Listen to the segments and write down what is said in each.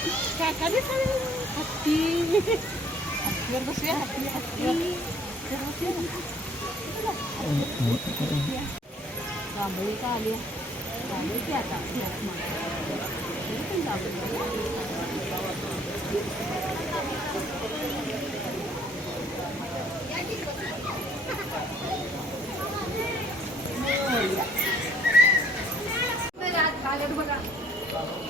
Kakaknya kan hati. Terus ya hati hati. Terus ya. Kembali kali ya. Kembali siapa? Siapa? Ini kan tak boleh. Thank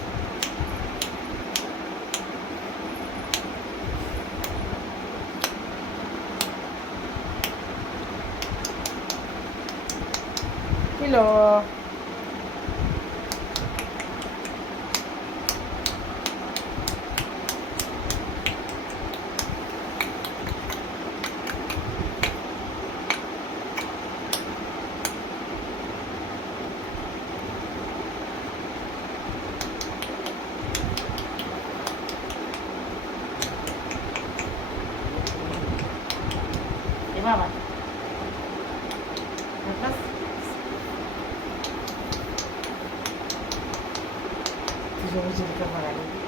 lo hey, Vamos. 我们自己做回来。